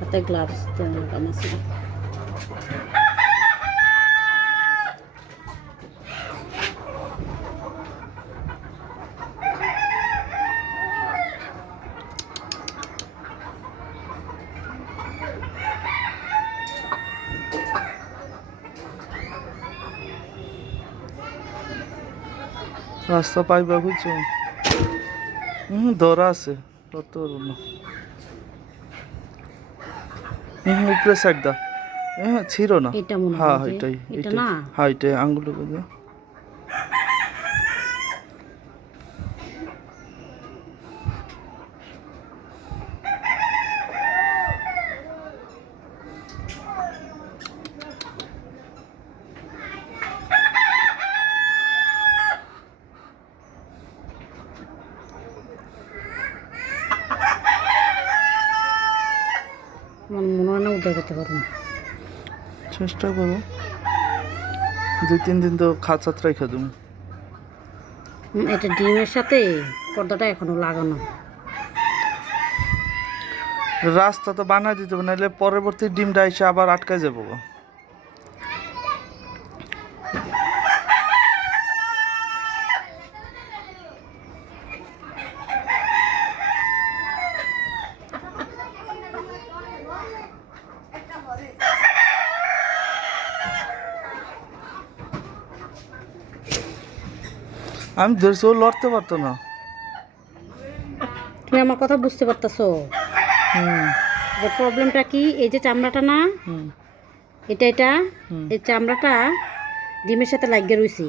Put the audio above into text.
হাতে গ্লাভস লাগানো আছে রাস্তা পাইবা বুঝছো হুম ধরা আছে ধরতে পারবো না হুম উপরে সাইড দা হ্যাঁ ছিল না। এটা মনে হ্যাঁ হয় এটাই এটা না? হ্যাঁ এটাই আঙ্গুল আমার মনে হয় না উদ্ধার করতে পারব না। চেষ্টা করো। দুই তিন দিন তো খাঁচাত রেখে দেবো হুম, এটা ডিমের সাথে পর্দাটা এখনও লাগানো। রাস্তা তো বানাই দিতে হবে নাহলে পরবর্তী ডিমটা এসে আবার আটকায় যাব। আমি ধরছি ও লড়তে পারতো না। তুমি আমার কথা বুঝতে পারতেছো? যে প্রবলেমটা কি? এই যে চামড়াটা না? এটা এটা এই চামড়াটা ডিমের সাথে লাগিয়ে রয়েছে